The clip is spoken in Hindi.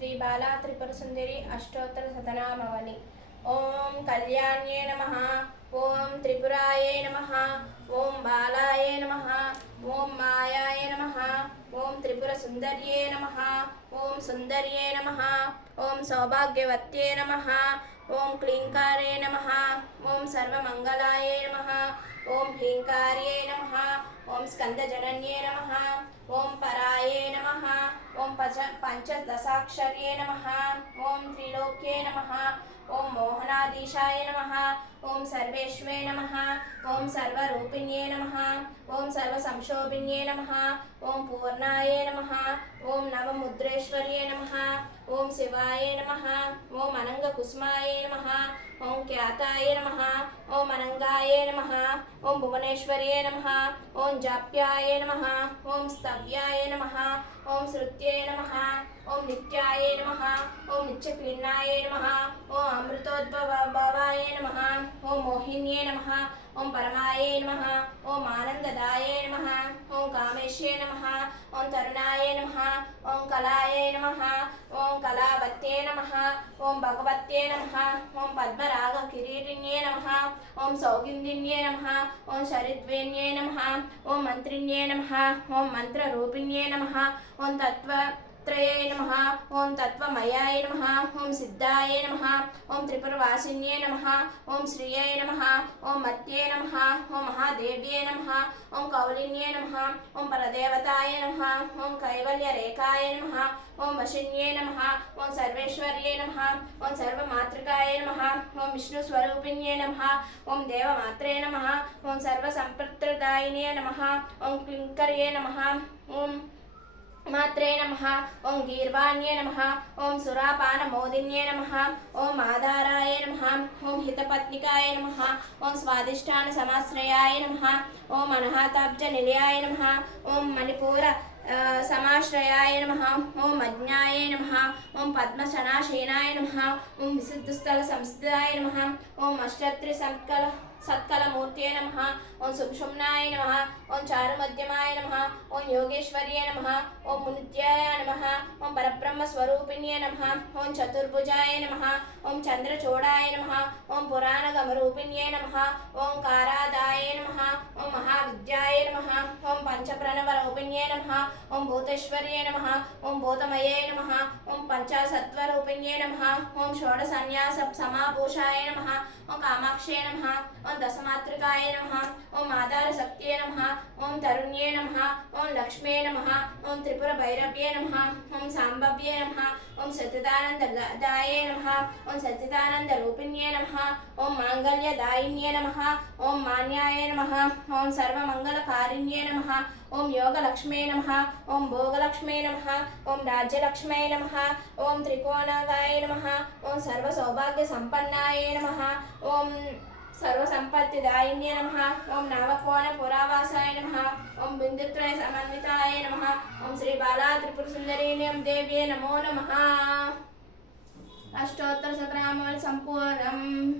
श्री बाला त्रिपुर सुंदरी अष्टोत्तर शतनामावली। ओम कल्याण्ये नमः, ओम त्रिपुराये नमः, ओम बालाये नमः, ओम मायाये नमः, ओम त्रिपुर सुंदर्ये नमः, ओम सुंदर्ये नमः, ओम सौभाग्यवत्ये नमः, ओम क्लींकारे नमः, ओम सर्वमंगलाये नमः, ओम ह्रींकार्ये नमः, ओम स्कंदजनन्ये नमः, ओम पराये नमः, ओम पंचदशाक्षर्ये नमः, ओम त्रिलोक्ये नमः, ओम मोहनाधीशाय नमः, ओम सर्वेश्वे नमः, ओम सर्वरूपिण्ये नमः, ओम सर्वसंशोभिन्ये नमः, ओम पूर्णाय नमः, ओम नवमुद्रेश्वर्ये नमः, ओम शिवाय नमः, ओम अनंगकुसुमाय नमः, ओम ख्याताय नमः, ओम अनंगाय नमः, ओम भुवनेश्वर्ये नमः, ओम जाप्याय नमः, ओम स्तव्याय नमः, ओम श्रुत्ये नमः, ओम नित्याय नमः, ओम नित्यक्लीनाय नमः, ओम अमृतोद्भवाय नमः, ओम मोहिन्ये नमः, ओम परमाय नमः, ओम आनंददाय नमः, ओम कामेश्ये नमः, ओम तरुणाय नमः, ओम कलाय नमः, ओम कलावत्ये नमः, ओम भगवत्ये नमः, ओम पद्मराग किरीटिन्ये नमः, ओम सौगिन्दिन्ये नमः, ओम शरिद्वेन्ये नमः, ओम मंत्रिण्ये नमः, ओम मंत्ररूपिण्ये नमः, ओम तत्त्वत्रये नमः, ओम तत्त्वमयाय नमः, ओम सिद्धाय नमः, ओम त्रिपुरवासिन्ये नमः, ओम श्रिये नमः, ओम मत्ये नमः, ओम महादेव्ये नमः, ओम कौलिन्ये नमः, ओम परदेवताय नमः, ओम कैवल्यरेखाय नमः, ओम वशिन्ये नमः, ओम सर्वेश्वर्ये नमः, ओम सर्वमातृकाय नमः, ओम विष्णुस्वरूपिण्ये नमः, ओम देवमात्रे नमः, ओम सर्वसंप्रदायिने नमः, ओम क्लिंकर्ये नमः, ओम मात्रे नमः, ओम गीर्वाण्ये नमः, ओम सुरापानमोदिन्ये नमः, ओम आधाराय नमः, ओम हितपत्निकाय नमः, ओम स्वादिष्ठान समाश्रयाय नमः, ओम अनाहताब्जनिलयाय नमः, ओम मणिपूर समाश्रयाय नमः, ओम अज्ञाय नमः, ओम पद्मशनाशीनाय नमः, ओम विशुद्धस्थल संस्थिताय नमः, ओम अष्टत्रि सत्कलमूर्तये नमः, ओम सुषुम्नाय नमः, ओम चारुमध्यमाय नमः, ओम योगेश्वर्ये नमः, ओम मुनित्याय नमः, ओम परब्रह्मस्वरूपिण्ये नमः, ओम चतुर्भुजाय नमः, ओम चंद्रचूडाय नमः, ओम पुराणगमरूपिण्ये नमः, ओम कारादाय नमः, ओम महाविद्याय नमः, ओम पंचप्रणवरूपिण्ये नमः, ओम भूतेश्वर्ये नमः, ओम भूतमये नमः, ओम पंचासत्वरूपिण्ये नमः, ओम षोडशन्यास समाभूषाय नमः, ओम कामाक्षे नमः, ओम दशमातृकाय नमः, ओम आधारशक्त्ये नमः, ओम तरुण्ये नमः, ओम लक्ष्मे नमः, ओम त्रिपुर भैरव्ये नमः, ओम सांभव्ये नमः, ओम सच्चिदानंददाये नमः, ओम सच्चिदानंदरूपिण्ये नमः, ओम मांगल्यदायिन्ये नमः, ओम मान्याय नमः, ओम सर्वमंगलकारिण्ये नमः, ओम योगलक्ष्मे नमः, ओम भोगलक्ष्मे नमः, ओम राज्यलक्ष्मे नमः, ओम त्रिकोणागाय नमः, ओम सर्वसौभाग्यसम्पन्नाय नमः, ओम सर्वसंपत्तिदायिन्ये नमः, ओम नवकोणपुरावासाय नमः, ओम बिन्दुत्रय समन्विताय नमः, ओम श्री बाला त्रिपुर सुंदरीण्यं देव्ये नमो नमः। अष्टोत्तर शतनामावली संपूर्णम्।